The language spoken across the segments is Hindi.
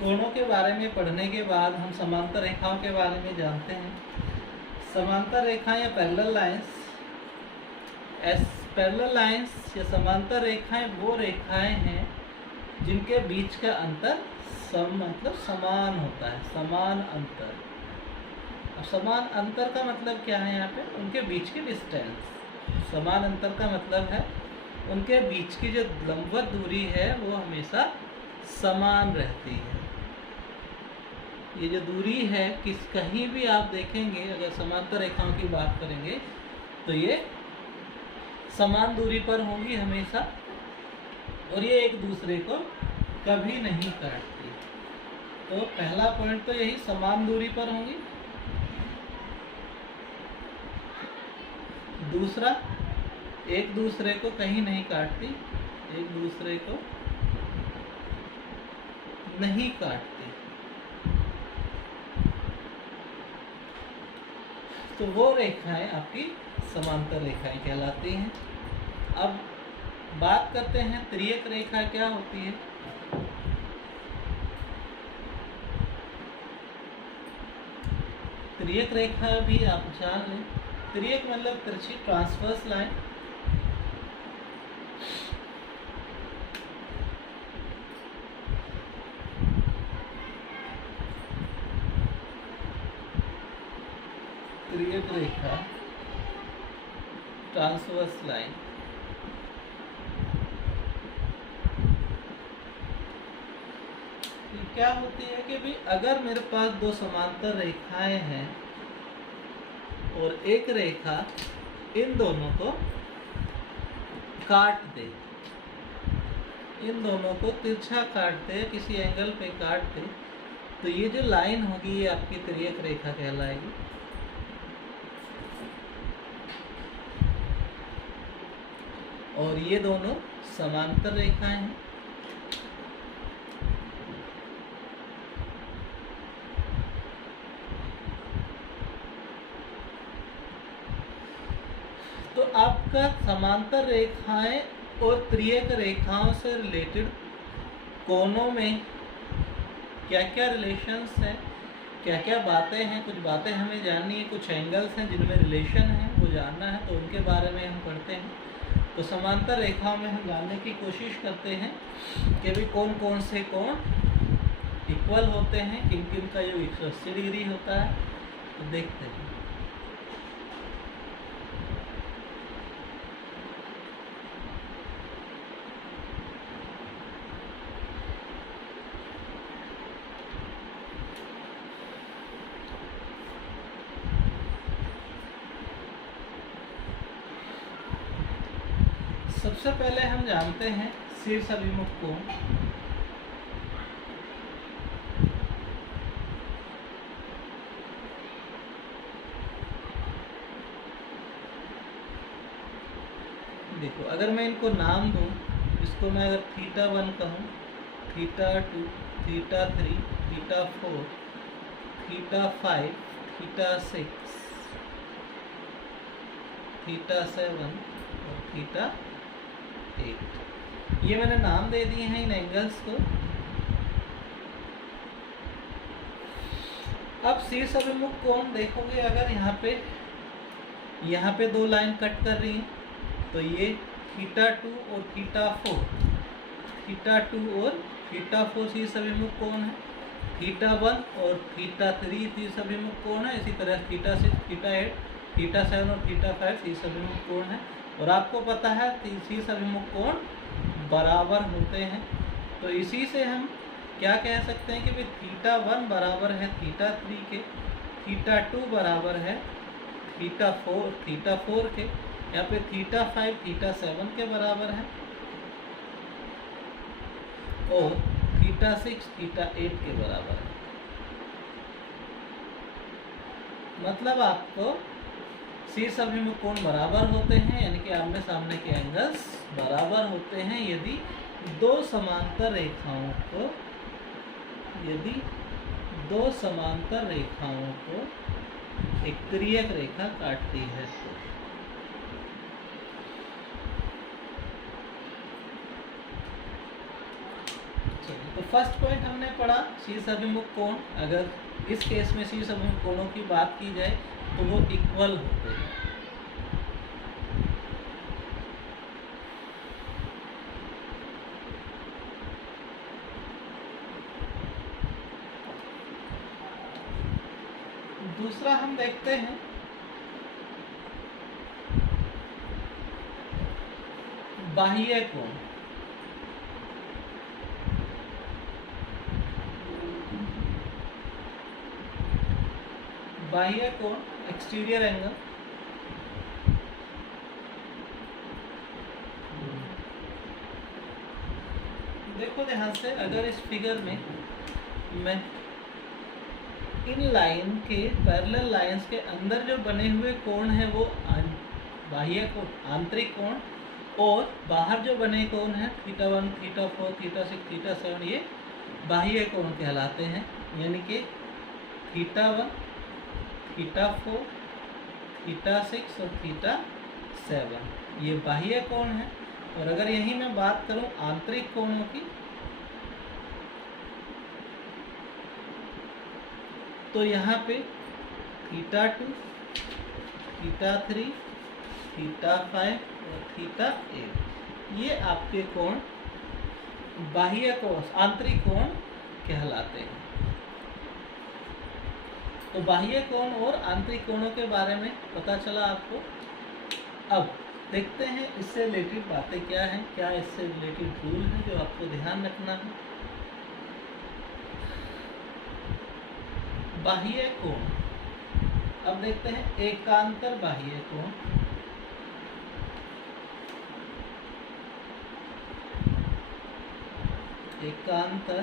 कोणों के बारे में पढ़ने के बाद हम समांतर रेखाओं के बारे में जानते हैं। समांतर रेखाएं या पैरेलल लाइंस या समांतर रेखाएं वो रेखाएं हैं जिनके बीच का अंतर मतलब समान होता है, समान अंतर। अब समान अंतर का मतलब क्या है? यहाँ पे उनके बीच की डिस्टेंस। समान अंतर का मतलब है उनके बीच की जो लंबवत दूरी है वो हमेशा समान रहती है। ये जो दूरी है कहीं भी आप देखेंगे, अगर समांतर रेखाओं की बात करेंगे तो ये समान दूरी पर होंगी हमेशा, और ये एक दूसरे को कभी नहीं काटती। तो पहला पॉइंट तो यही, समान दूरी पर होंगी। दूसरा, एक दूसरे को कहीं नहीं काटती, एक दूसरे को नहीं काटती। तो वो रेखाएं आपकी समांतर रेखाएं कहलाती हैं। अब बात करते हैं त्रियक रेखा क्या होती है। त्रियक रेखा भी आप जान लें। त्रियक मतलब तिरछी, ट्रांसवर्स लाइन। त्रियक रेखा, ट्रांसवर्स लाइन। क्या होती है कि भाई अगर मेरे पास दो समांतर रेखाएं हैं और एक रेखा इन दोनों को काट दे, इन दोनों को तिरछा काट दे, किसी एंगल पे काट दे, तो ये जो लाइन होगी ये आपकी त्रियक रेखा कहलाएगी। और ये दोनों समांतर रेखाएं हैं। तो आपका समांतर रेखाएं और त्रियक रेखाओं से रिलेटेड कोणों में क्या क्या रिलेशंस हैं, क्या क्या बातें हैं, कुछ बातें हमें जाननी है, कुछ एंगल्स हैं जिनमें रिलेशन है वो जानना है, तो उनके बारे में हम पढ़ते हैं। तो समांतर रेखाओं में हम जानने की कोशिश करते हैं कि भी कौन कौन से कोण इक्वल होते हैं, किन किन का जो 180 डिग्री होता है, तो देखते हैं। सबसे पहले हम जानते हैं शीर्ष अभिमुख कोण। देखो, अगर मैं इनको नाम दूं, इसको मैं अगर θ1 कहूँ, θ2, θ3, θ4, θ5, θ6, θ7 और θ8, ये मैंने नाम दे दिए हैं इन एंगल्स को। अब शीर्ष अभिमुख कोण देखोगे, अगर यहाँ पे दो लाइन कट कर रही हैं, तो ये θ2 और θ4, θ2 और θ4 शीर्ष अभिमुख कोण है। θ1 और θ3 शीर्ष अभिमुख कोण है। इसी तरह θ6, θ8, θ7 और θ5 शीर्ष अभिमुख कोण है। और आपको पता है शीर्ष अभिमुख कोण बराबर होते हैं। तो इसी से हम क्या कह सकते हैं कि भाई θ1 बराबर है θ3 के, θ2 बराबर है θ4 के, यहाँ पे θ5 θ7 के बराबर है, और θ6 θ8 के बराबर है। मतलब आपको शीर्ष अभिमुख कोण बराबर होते हैं, यानी कि आमने सामने के एंगल्स बराबर होते हैं यदि दो समांतर रेखाओं को एक त्रियक रेखा काटती है। चलिए, तो फर्स्ट पॉइंट हमने पढ़ा शीर्ष अभिमुख कोण। अगर इस केस में शीर्ष अभिमुख कोणों की बात की जाए तो वो इक्वल होते हैं। दूसरा हम देखते हैं बाह्य कोण। बाह्य कोण एक्सटीरियर एंगल। देखो ध्यान से, अगर इस फिगर में मैं इन लाइन के पैरेलल लाइंस के अंदर जो बने हुए कोण है वो बाह्य कोण, आंतरिक कोण, और बाहर जो बने कोण है θ1, θ4, θ6, θ7 ये बाह्य कोण कहलाते हैं। यानी कि θ1, θ4, θ6 और θ7 ये बाह्य कोण है। और अगर यही मैं बात करूं आंतरिक कोणों की, तो यहाँ पे θ2, θ3, θ5 और θ8 ये आपके कोण बाह्य कोण, आंतरिक कोण कहलाते हैं। तो बाह्य कोण और आंतरिक कोणों के बारे में पता चला आपको। अब देखते हैं इससे रिलेटेड बातें क्या हैं, क्या इससे रिलेटेड रूल है जो आपको ध्यान रखना है। बाह्य कोण, अब देखते हैं एकांतर बाह्य कोण। एकांतर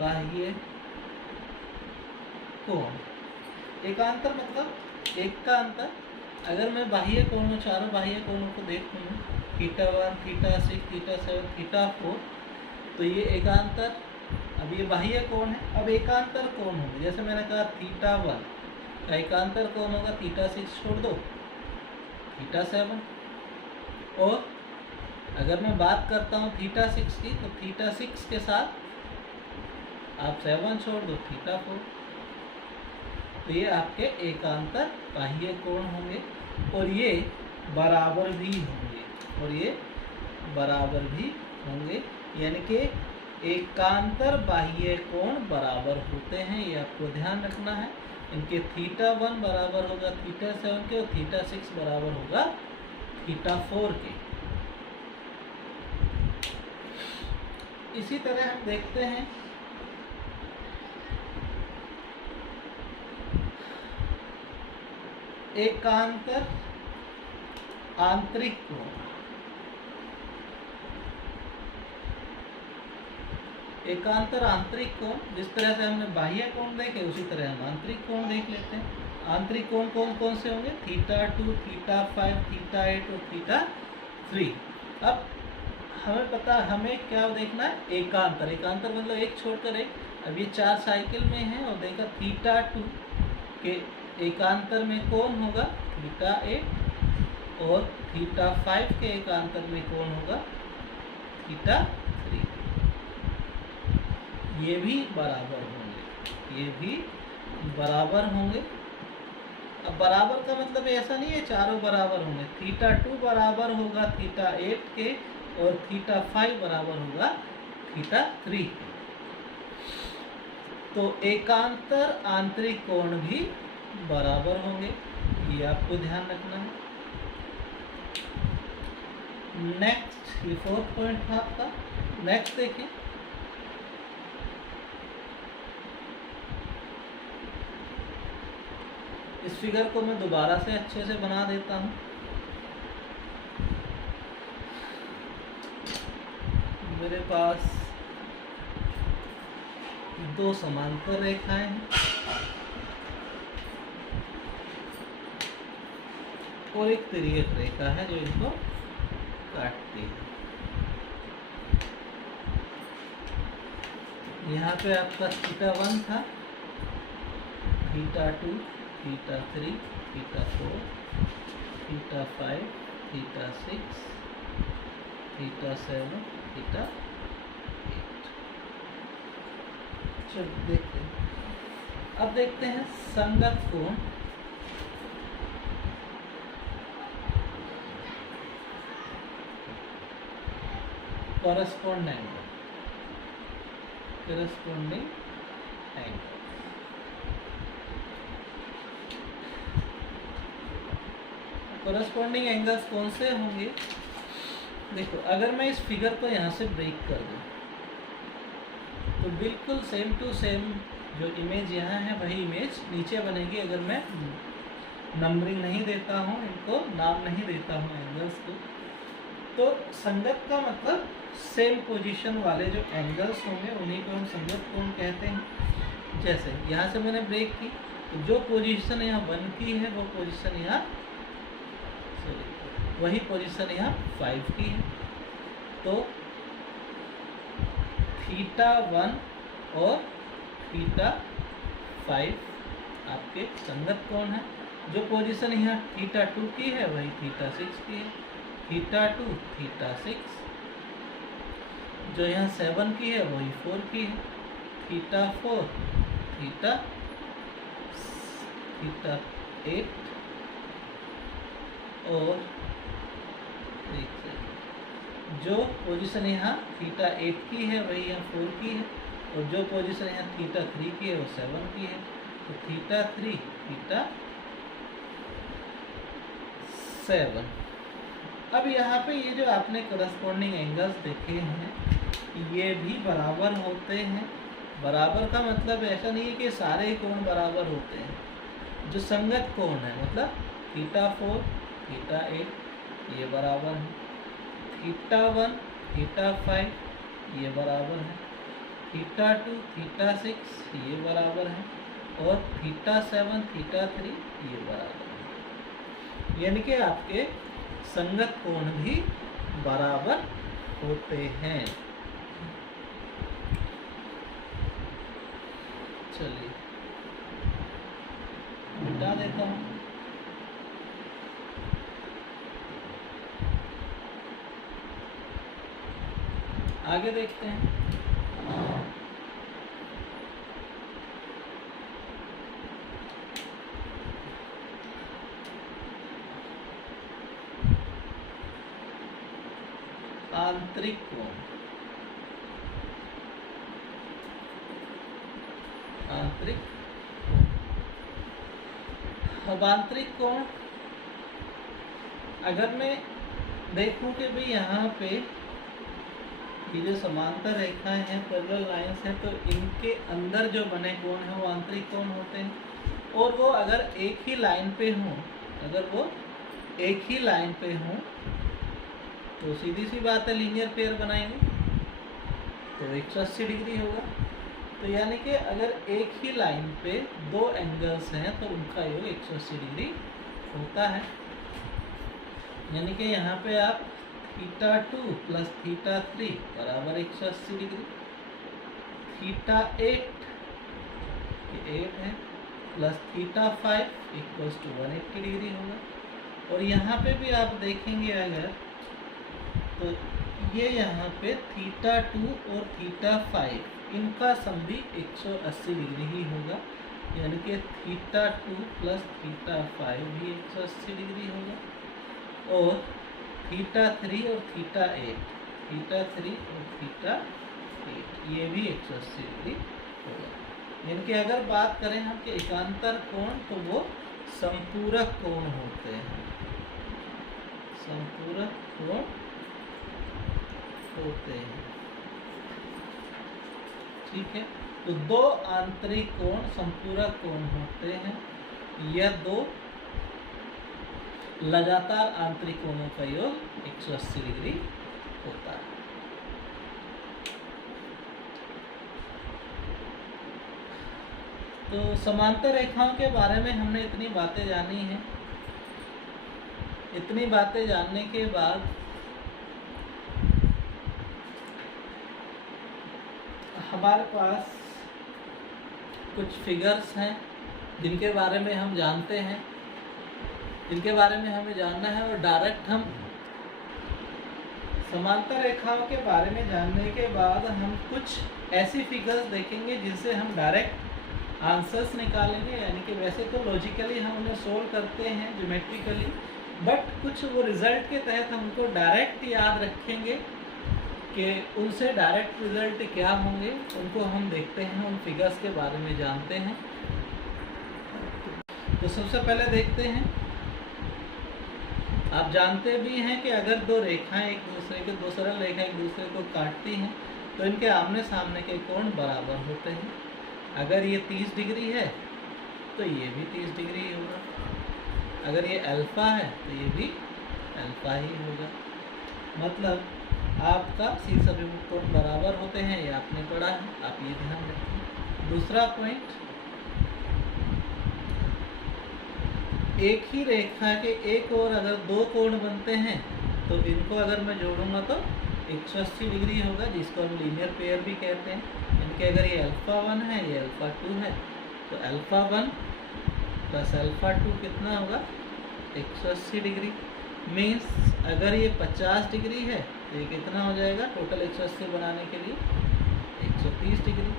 बाह्य कोण, एकांतर मतलब एक का अंतर। अगर मैं बाह्य कोणों, चारों बाह्य कोणों को देख लूँ θ1, θ6, θ7, θ4, तो ये एकांतर, अब ये बाह्य कोण है। अब एकांतर कोण होंगे, जैसे मैंने कहा θ1 का एकांतर कोण होगा θ6 छोड़ दो θ7, और अगर मैं बात करता हूँ θ6 की, तो θ6 के साथ आप 7 छोड़ दो θ4, तो ये आपके एकांतर बाह्य कोण होंगे। और ये बराबर भी होंगे, और ये बराबर भी होंगे, यानी कि एकांतर बाह्य कोण बराबर होते हैं। ये आपको ध्यान रखना है। इनके θ1 बराबर होगा θ7 के, और θ6 बराबर होगा θ4 के। इसी तरह हम देखते हैं एकांतर आंतरिक कोण। एकांतर आंतरिक कोण, जिस तरह से हमने बाह्य कोण देखे उसी तरह हम आंतरिक कोण देख लेते हैं। आंतरिक कोण कौन कौन से होंगे? θ2, θ5, θ8 और θ3। अब हमें पता, हमें क्या देखना है? एकांतर। एकांतर मतलब एक छोड़कर एक। अब ये 4 साइकिल में है, और देखा θ2 के एकांतर में कौन होगा? θ8, और θ5 के एकांतर में कौन होगा? θ3। ये भी बराबर होंगे, ये भी बराबर होंगे। अब बराबर का मतलब ऐसा नहीं है चारों बराबर होंगे। θ2 बराबर होगा θ8 के, और θ5 बराबर होगा θ3। तो एकांतर आंतरिक कोण भी बराबर होंगे, ये आपको ध्यान रखना है। नेक्स्ट, ये 4th पॉइंट था आपका। नेक्स्ट देखिए, इस फिगर को मैं दोबारा से अच्छे से बना देता हूँ। मेरे पास 2 समांतर रेखाएं हैं और एक तिर्यक रेखा है जो इनको काटती है। यहाँ पे आपका θ1 था, θ2, θ3, θ4, θ5, θ6, θ7, θ8। चलो देखते हैं। अब देखते हैं संगत कोण। corresponding angle। corresponding एंगल्स कौन से होंगे? देखो, अगर मैं इस फिगर को यहाँ से ब्रेक कर दूँ तो बिल्कुल सेम टू सेम जो इमेज यहाँ है वही इमेज नीचे बनेगी। अगर मैं नंबरिंग नहीं देता हूँ, इनको नाम नहीं देता हूँ एंगल्स को, तो संगत का मतलब सेम पोजीशन वाले जो एंगल्स होंगे उन्हीं को हम संगत कोण कहते हैं। जैसे यहाँ से मैंने ब्रेक की तो जो पोजीशन यहाँ 1 की है वो पोजीशन यहाँ वही पोजीशन यहाँ 5 की है। तो θ1 और θ5 आपके संगत कोण है। जो पोजीशन यहाँ θ2 की है वही θ6 की है। θ2 θ6, जो यहाँ 7 की है वही 4 की है। θ4 θ8 और जो पोजीशन यहाँ θ8 की है वही यहाँ 4 की है, और जो पोजीशन यहाँ θ3 की है वो 7 की है। तो θ3 θ7। अब यहाँ पे ये जो आपने करस्पॉन्डिंग एंगल्स देखे हैं ये भी बराबर होते हैं। बराबर का मतलब ऐसा नहीं है कि सारे ही कोण बराबर होते हैं। जो संगत कोण है मतलब θ4 θ8 ये बराबर है, θ1 θ5 ये बराबर है, θ2 θ6 ये बराबर है, और θ7 θ3 ये बराबर है। यानी कि आपके संगत कोण भी बराबर होते हैं। चलिए मिटा देता हूँ। आगे देखते हैं। आंतरिक कोण। अब आंतरिक कोण अगर मैं देखूं कि भाई यहाँ पे ये जो समांतर रेखाएं हैं, पैरेलल लाइंस हैं, तो इनके अंदर जो बने कोण हैं वो आंतरिक कोण होते हैं। और वो अगर एक ही लाइन पे हों, तो सीधी सी बात है लीनियर पेयर बनाएंगे तो 180 डिग्री होगा। तो यानी कि अगर एक ही लाइन पे दो एंगल्स हैं तो उनका योग 180 डिग्री होता है। यानी कि यहाँ पे आप θ2 प्लस θ3 बराबर 180 डिग्री, θ8 ये 8 है प्लस θ5 इक्वल्स टू 180 डिग्री होगा। और यहाँ पे भी आप देखेंगे अगर तो ये यहाँ पे θ2 और θ5 इनका सम भी 180 डिग्री ही होगा। यानी कि θ2 प्लस θ5 भी 180 डिग्री होगा, और θ3 और θ8 ये भी 180 डिग्री होगा। यानी कि अगर बात करें हम कि एकांतर कोण तो वो संपूरक कोण होते हैं, संपूरक कोण होते हैं। ठीक है, तो दो आंतरिक कोण संपूरक कोण होते हैं या दो लगातार आंतरिक कोणों का योग 180 डिग्री होता है। तो समांतर रेखाओं के बारे में हमने इतनी बातें जानी हैं। इतनी बातें जानने के बाद हमारे पास कुछ फिगर्स हैं जिनके बारे में हम जानते हैं, जिनके बारे में हमें जानना है, और डायरेक्ट हम समांतर रेखाओं के बारे में जानने के बाद हम कुछ ऐसी फिगर्स देखेंगे जिनसे हम डायरेक्ट आंसर्स निकालेंगे, यानी कि वैसे तो लॉजिकली हम उन्हें सोल्व करते हैं ज्योमेट्रिकली, बट कुछ वो रिज़ल्ट के तहत हम उनको डायरेक्ट याद रखेंगे कि उनसे डायरेक्ट रिज़ल्ट क्या होंगे, उनको हम देखते हैं, उन फिगर्स के बारे में जानते हैं। तो सबसे पहले देखते हैं, आप जानते भी हैं कि अगर दो रेखाएं एक दूसरे के, दो सरल रेखाएं एक दूसरे को काटती हैं तो इनके आमने सामने के कोण बराबर होते हैं। अगर ये 30 डिग्री है तो ये भी 30 डिग्री होगा, अगर ये अल्फ़ा है तो ये भी अल्फ़ा ही होगा। मतलब आपका शीर्ष अभिमुख कोण बराबर होते हैं, ये आपने पढ़ा है, आप ये ध्यान रखें। दूसरा पॉइंट, एक ही रेखा के एक और अगर दो कोण बनते हैं तो इनको अगर मैं जोड़ूंगा तो 180 डिग्री होगा, जिसको हम लीनियर पेयर भी कहते हैं। इनके अगर ये अल्फ़ा 1 है, ये अल्फ़ा 2 है, तो अल्फ़ा 1 प्लस अल्फ़ा 2 कितना होगा, 180 डिग्री। मीन्स अगर ये 50 डिग्री है तो ये कितना हो जाएगा, टोटल 180 बनाने के लिए 130 डिग्री।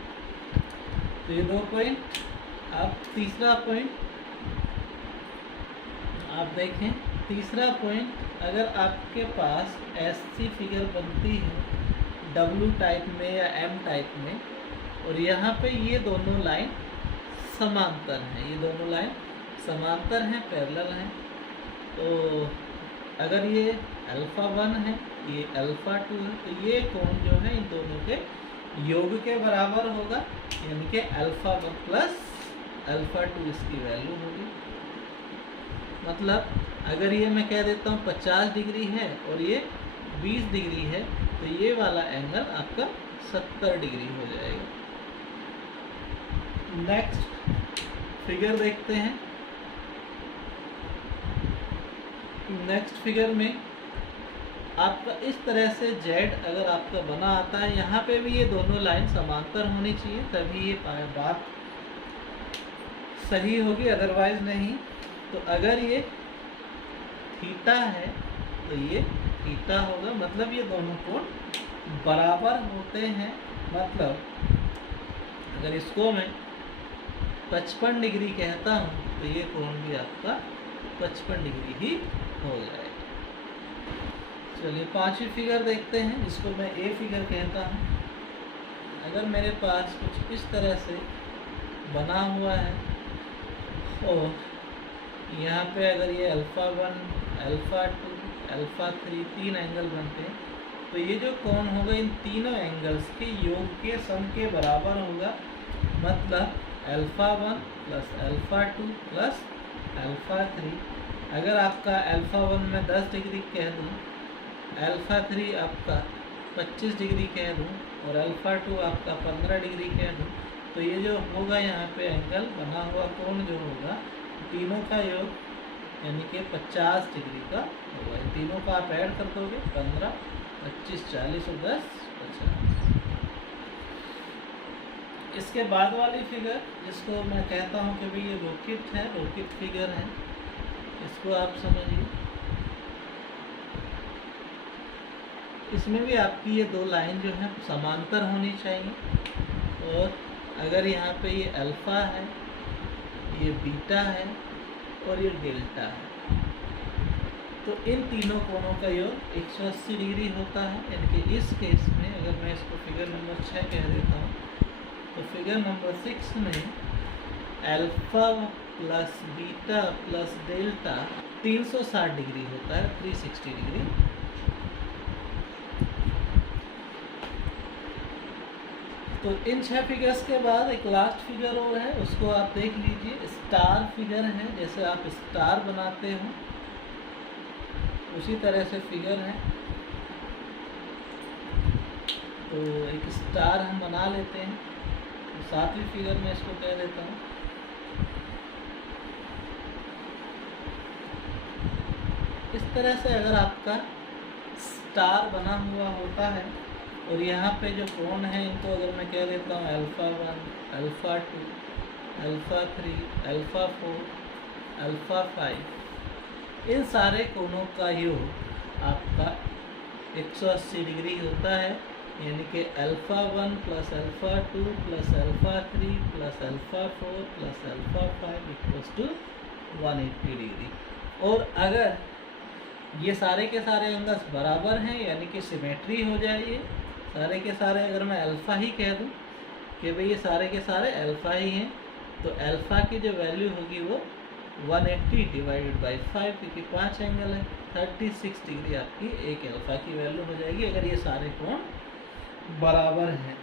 तो ये 2 पॉइंट। अब तीसरा पॉइंट आप देखें, तीसरा पॉइंट, अगर आपके पास ऐसी फिगर बनती है W टाइप में या M टाइप में, और यहाँ पे ये दोनों लाइन समांतर हैं, ये दोनों लाइन समांतर हैं, पैरेलल हैं, तो अगर ये अल्फ़ा 1 है, ये अल्फ़ा 2 है, तो ये कोण जो है इन दोनों के योग के बराबर होगा, यानी कि अल्फ़ा 1 प्लस अल्फ़ा 2 इसकी वैल्यू होगी। मतलब अगर ये मैं कह देता हूँ 50 डिग्री है और ये 20 डिग्री है, तो ये वाला एंगल आपका 70 डिग्री हो जाएगा। नेक्स्ट फिगर देखते हैं। नेक्स्ट फिगर में आपका इस तरह से जेड अगर आपका बना आता है, यहाँ पे भी ये दोनों लाइन समांतर होनी चाहिए, तभी ये बात सही होगी, अदरवाइज नहीं। तो अगर ये थीटा है तो ये थीटा होगा, मतलब ये दोनों कोण बराबर होते हैं। मतलब अगर इसको मैं 55 डिग्री कहता हूँ तो ये कोण भी आपका 55 डिग्री ही हो जाएगा। चलिए पांचवी फिगर देखते हैं, जिसको मैं ए फिगर कहता हूँ। अगर मेरे पास कुछ इस तरह से बना हुआ है और यहाँ पे अगर ये अल्फ़ा 1, अल्फ़ा 2, अल्फ़ा 3 तीन एंगल बनते हैं, तो ये जो कोण होगा इन तीनों एंगल्स के योग के सम के बराबर होगा। मतलब alpha 1 plus alpha 2 plus alpha 3। अगर आपका अल्फ़ा 1 में 10 डिग्री कह दूँ, अल्फ़ा 3 आपका 25 डिग्री कह दूँ और अल्फ़ा 2 आपका 15 डिग्री कह दूँ, तो ये जो होगा यहाँ पे एंगल बना हुआ कोण जो होगा तीनों का योग यानी कि 50 डिग्री का होगा। इन तीनों का आप ऐड कर दोगे, 15, 25, 40 और 10, 50। इसके बाद वाली फिगर जिसको मैं कहता हूँ कि भाई ये रोकित है, रोकित फिगर है, इसको आप समझिए। इसमें भी आपकी ये दो लाइन जो है समांतर होनी चाहिए, और अगर यहाँ पे ये अल्फ़ा है, ये बीटा है और ये डेल्टा है, तो इन तीनों कोणों का योग 180 डिग्री होता है। यानी कि इस केस में अगर मैं इसको फिगर नंबर 6 कह देता हूँ, तो फिगर नंबर 6 में alpha plus beta plus delta 360 degree होता है, 360 डिग्री। तो इन 6 फिगर्स के बाद एक लास्ट फिगर और है, उसको आप देख लीजिए। स्टार फिगर है, जैसे आप स्टार बनाते हो उसी तरह से फिगर है। तो एक स्टार हम बना लेते हैं, तो 7वीं फिगर में इसको कह देता हूँ। इस तरह से अगर आपका स्टार बना हुआ होता है और यहाँ पे जो कोण है इनको अगर मैं कह देता हूँ alpha 1, alpha 2, alpha 3, alpha 4, alpha 5, इन सारे कोणों का योग आपका 180 डिग्री होता है, यानी कि alpha 1 plus alpha 2 plus alpha 3 plus alpha 4 plus alpha 5 equals to 180 degree. और अगर ये सारे के सारे एंगल्स बराबर हैं, यानी कि सिमेट्री हो जाए, ये सारे के सारे, अगर मैं अल्फ़ा ही कह दूं कि भाई ये सारे के सारे अल्फ़ा ही हैं, तो अल्फ़ा की जो वैल्यू होगी वो 180 डिवाइडेड बाई 5, क्योंकि 5 एंगल है, 36 डिग्री आपकी एक अल्फ़ा की वैल्यू हो जाएगी अगर ये सारे कोण बराबर हैं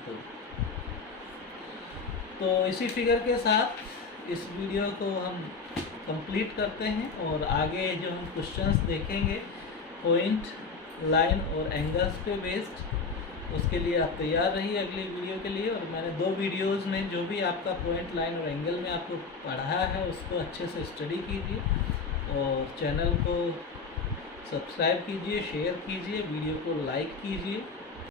तो इसी फिगर के साथ इस वीडियो को हम कंप्लीट करते हैं, और आगे जो हम क्वेश्चंस देखेंगे पॉइंट, लाइन और एंगल्स पे बेस्ड, उसके लिए आप तैयार रहिए अगली वीडियो के लिए। और मैंने 2 वीडियोस में जो भी आपका पॉइंट, लाइन और एंगल में आपको पढ़ाया है उसको अच्छे से स्टडी कीजिए, और चैनल को सब्सक्राइब कीजिए, शेयर कीजिए, वीडियो को लाइक कीजिए।